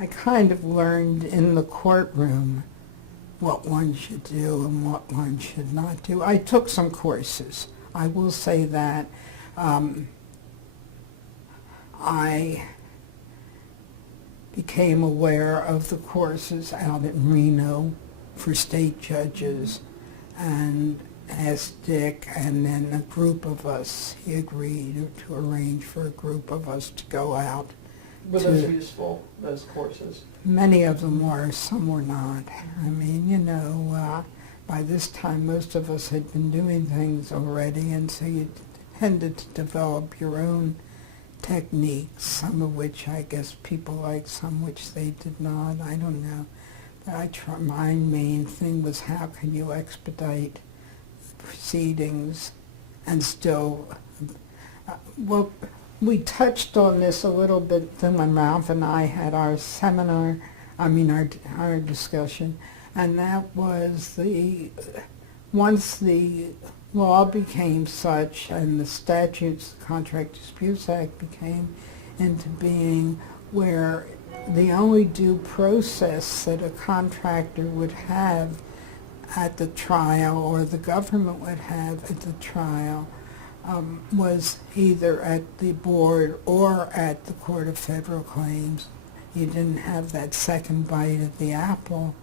I kind of learned in the courtroom what one should do and what one should not do. I took some courses. I will say that. I became aware of the courses out in Reno for state judges and asked Dick, and then a group of us, he agreed to arrange for a group of us to go out. Were those useful, those courses? Many of them were, some were not. I mean, you know, by this time most of us had been doing things already, and so you tended to develop your own techniques, some of which I guess people liked, some which they did not. I don't know. My main thing was how can you expedite proceedings and still, well, we touched on this a little bit when Ralph and I had our seminar, our discussion, and that was once the law became such and the statutes, the Contract Disputes Act became into being, where the only due process that a contractor would have at the trial, or the government would have at the trial, was either at the board or at the Court of Federal Claims. You didn't have that second bite at the apple.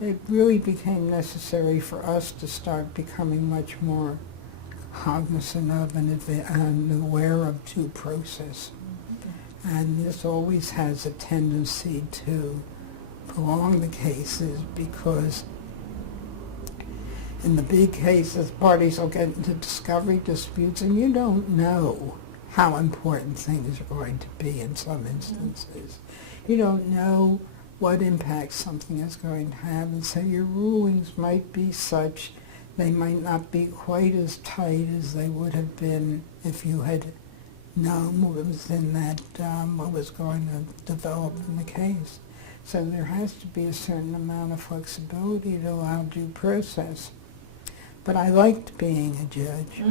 It really became necessary for us to start becoming much more cognizant of and aware of due process. And this always has a tendency to prolong the cases, because in the big cases, parties will get into discovery disputes, and you don't know how important things are going to be in some instances. You don't know what impact something is going to have, and so your rulings might be such, they might not be quite as tight as they would have been if you had known what was in that, what was going to develop in the case. So there has to be a certain amount of flexibility to allow due process. But I liked being a judge.